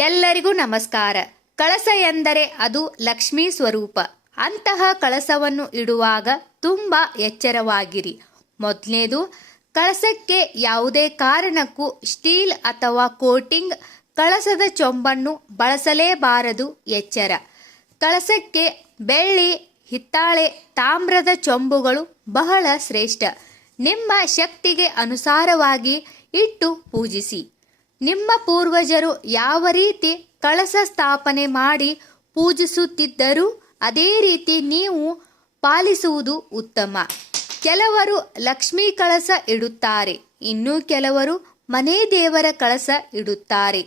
ಎಲ್ಲರಿಗೂ ನಮಸ್ಕಾರ. ಕಳಸ ಎಂದರೆ ಅದು ಲಕ್ಷ್ಮೀ ಸ್ವರೂಪ. ಅಂತಹ ಕಳಸವನ್ನು ಇಡುವಾಗ ತುಂಬ ಎಚ್ಚರವಾಗಿರಿ. ಮೊದಲನೇದು ಕಳಸಕ್ಕೆ ಯಾವುದೇ ಕಾರಣಕ್ಕೂ ಸ್ಟೀಲ್ ಅಥವಾ ಕೋಟಿಂಗ್ ಕಳಸದ ಚೊಂಬನ್ನು ಬಳಸಲೇಬಾರದು ಎಚ್ಚರ. ಕಳಸಕ್ಕೆ ಬೆಳ್ಳಿ, ಹಿತ್ತಾಳೆ, ತಾಮ್ರದ ಚೊಂಬುಗಳು ಬಹಳ ಶ್ರೇಷ್ಠ. ನಿಮ್ಮ ಶಕ್ತಿಗೆ ಅನುಸಾರವಾಗಿ ಇಟ್ಟು ಪೂಜಿಸಿ. ನಿಮ್ಮ ಪೂರ್ವಜರು ಯಾವ ರೀತಿ ಕಳಸ ಸ್ಥಾಪನೆ ಮಾಡಿ ಪೂಜಿಸುತ್ತಿದ್ದರೂ ಅದೇ ರೀತಿ ನೀವು ಪಾಲಿಸುವುದು ಉತ್ತಮ. ಕೆಲವರು ಲಕ್ಷ್ಮೀ ಕಳಸ ಇಡುತ್ತಾರೆ, ಇನ್ನು ಕೆಲವರು ಮನೆ ದೇವರ ಕಳಸ ಇಡುತ್ತಾರೆ.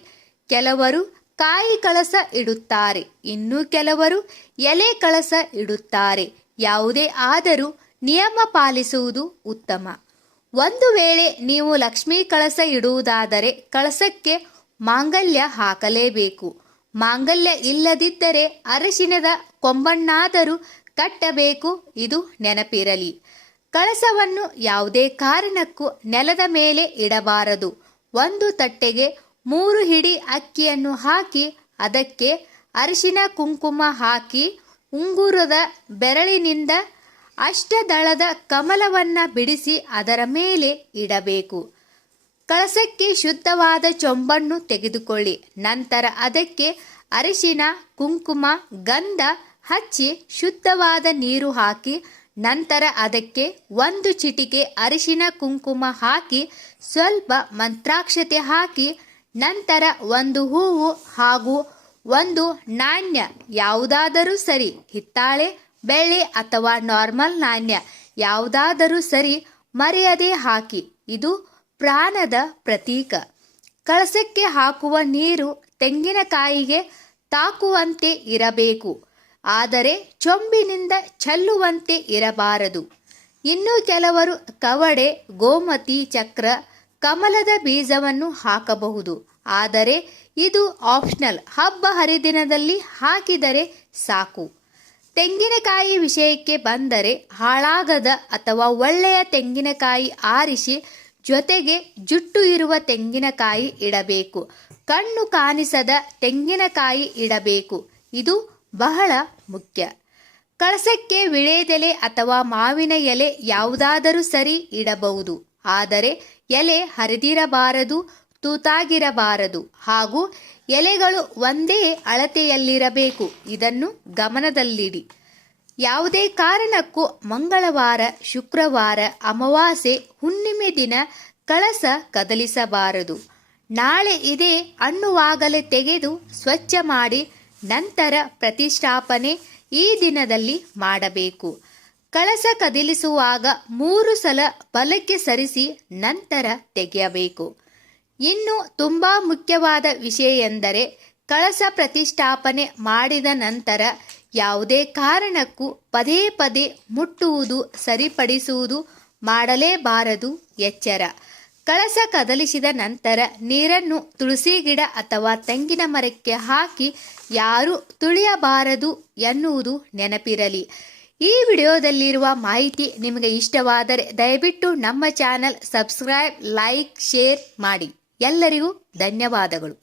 ಕೆಲವರು ಕಾಯಿ ಕಳಸ ಇಡುತ್ತಾರೆ, ಇನ್ನು ಕೆಲವರು ಎಲೆ ಕಳಸ ಇಡುತ್ತಾರೆ. ಯಾವುದೇ ಆದರೂ ನಿಯಮ ಪಾಲಿಸುವುದು ಉತ್ತಮ. ಒಂದು ವೇಳೆ ನೀವು ಲಕ್ಷ್ಮೀ ಕಳಸ ಇಡುವುದಾದರೆ ಕಳಸಕ್ಕೆ ಮಾಂಗಲ್ಯ ಹಾಕಲೇಬೇಕು. ಮಾಂಗಲ್ಯ ಇಲ್ಲದಿದ್ದರೆ ಅರಶಿನದ ಕೊಂಬಣ್ಣಾದರೂ ಕಟ್ಟಬೇಕು, ಇದು ನೆನಪಿರಲಿ. ಕಳಸವನ್ನು ಯಾವುದೇ ಕಾರಣಕ್ಕೂ ನೆಲದ ಮೇಲೆ ಇಡಬಾರದು. ಒಂದು ತಟ್ಟೆಗೆ ಮೂರು ಹಿಡಿ ಅಕ್ಕಿಯನ್ನು ಹಾಕಿ ಅದಕ್ಕೆ ಅರಿಶಿನ ಕುಂಕುಮ ಹಾಕಿ ಉಂಗುರದ ಬೆರಳಿನಿಂದ ಅಷ್ಟದಳದ ಕಮಲವನ್ನ ಬಿಡಿಸಿ ಅದರ ಮೇಲೆ ಇಡಬೇಕು. ಕಳಸಕ್ಕೆ ಶುದ್ಧವಾದ ಚೊಂಬನ್ನು ತೆಗೆದುಕೊಳ್ಳಿ. ನಂತರ ಅದಕ್ಕೆ ಅರಿಶಿನ, ಕುಂಕುಮ, ಗಂಧ ಹಚ್ಚಿ ಶುದ್ಧವಾದ ನೀರು ಹಾಕಿ, ನಂತರ ಅದಕ್ಕೆ ಒಂದು ಚಿಟಿಕೆ ಅರಿಶಿನ, ಕುಂಕುಮ ಹಾಕಿ, ಸ್ವಲ್ಪ ಮಂತ್ರಾಕ್ಷತೆ ಹಾಕಿ, ನಂತರ ಒಂದು ಹೂವು ಹಾಗೂ ಒಂದು ನಾಣ್ಯ ಯಾವುದಾದರೂ ಸರಿ, ಹಿತ್ತಾಳೆ ಬೆಳ್ಳಿ ಅಥವಾ ನಾರ್ಮಲ್ ನಾಣ್ಯ ಯಾವುದಾದರೂ ಸರಿ ಮರೆಯದೆ ಹಾಕಿ, ಇದು ಪ್ರಾಣದ ಪ್ರತೀಕ. ಕಳಸಕ್ಕೆ ಹಾಕುವ ನೀರು ತೆಂಗಿನಕಾಯಿಗೆ ತಾಕುವಂತೆ ಇರಬೇಕು, ಆದರೆ ಚೊಂಬಿನಿಂದ ಚೆಲ್ಲುವಂತೆ ಇರಬಾರದು. ಇನ್ನು ಕೆಲವರು ಕವಡೆ, ಗೋಮತಿ, ಚಕ್ರ, ಕಮಲದ ಬೀಜವನ್ನು ಹಾಕಬಹುದು, ಆದರೆ ಇದು ಆಪ್ಷನಲ್. ಹಬ್ಬ ಹರಿದಿನದಲ್ಲಿ ಹಾಕಿದರೆ ಸಾಕು. ತೆಂಗಿನಕಾಯಿ ವಿಷಯಕ್ಕೆ ಬಂದರೆ ಹಾಳಾಗದ ಅಥವಾ ಒಳ್ಳೆಯ ತೆಂಗಿನಕಾಯಿ ಆರಿಸಿ ಜೊತೆಗೆ ಜುಟ್ಟು ಇರುವ ತೆಂಗಿನಕಾಯಿ ಇಡಬೇಕು. ಕಣ್ಣು ಕಾಣಿಸದ ತೆಂಗಿನಕಾಯಿ ಇಡಬೇಕು. ಇದು ಬಹಳ ಮುಖ್ಯ. ಕಳಸಕ್ಕೆ ವಿಳೆದೆಲೆ ಅಥವಾ ಮಾವಿನ ಎಲೆ ಯಾವುದಾದರೂ ಸರಿ ಇಡಬಹುದು. ಆದರೆ ಎಲೆ ಹರಿದಿರಬಾರದು. ತೂತಾಗಿರಬಾರದು ಹಾಗೂ ಎಲೆಗಳು ಒಂದೇ ಅಳತೆಯಲ್ಲಿರಬೇಕು. ಇದನ್ನು ಗಮನದಲ್ಲಿಡಿ. ಯಾವುದೇ ಕಾರಣಕ್ಕೂ ಮಂಗಳವಾರ, ಶುಕ್ರವಾರ, ಅಮಾವಾಸ್ಯೆ, ಹುಣ್ಣಿಮೆ ದಿನ ಕಳಸ ಕದಲಿಸಬಾರದು. ನಾಳೆ ಇದೆ ಅನ್ನುವಾಗಲೇ ತೆಗೆದು ಸ್ವಚ್ಛ ಮಾಡಿ ನಂತರ ಪ್ರತಿಷ್ಠಾಪನೆ ಈ ದಿನದಲ್ಲಿ ಮಾಡಬೇಕು. ಕಳಸ ಕದಿಲಿಸುವಾಗ ಮೂರು ಸಲ ಬಲಕ್ಕೆ ಸರಿಸಿ ನಂತರ ತೆಗೆಯಬೇಕು. ಇನ್ನು ತುಂಬಾ ಮುಖ್ಯವಾದ ವಿಷಯ ಎಂದರೆ ಕಳಸ ಪ್ರತಿಷ್ಠಾಪನೆ ಮಾಡಿದ ನಂತರ ಯಾವುದೇ ಕಾರಣಕ್ಕೂ ಪದೇ ಪದೇ ಮುಟ್ಟುವುದು ಸರಿಪಡಿಸುವುದು ಮಾಡಲೇಬಾರದು ಎಚ್ಚರ. ಕಳಸ ಕದಲಿಸಿದ ನಂತರ ನೀರನ್ನು ತುಳಸಿ ಗಿಡ ಅಥವಾ ತೆಂಗಿನ ಮರಕ್ಕೆ ಹಾಕಿ ಯಾರು ತುಳಿಯಬಾರದು ಎನ್ನುವುದು ನೆನಪಿರಲಿ. ಈ ವಿಡಿಯೋದಲ್ಲಿರುವ ಮಾಹಿತಿ ನಿಮಗೆ ಇಷ್ಟವಾದರೆ ದಯವಿಟ್ಟು ನಮ್ಮ ಚಾನಲ್ ಸಬ್ಸ್ಕ್ರೈಬ್, ಲೈಕ್, ಶೇರ್ ಮಾಡಿ. ಎಲ್ಲರಿಗೂ ಧನ್ಯವಾದಗಳು.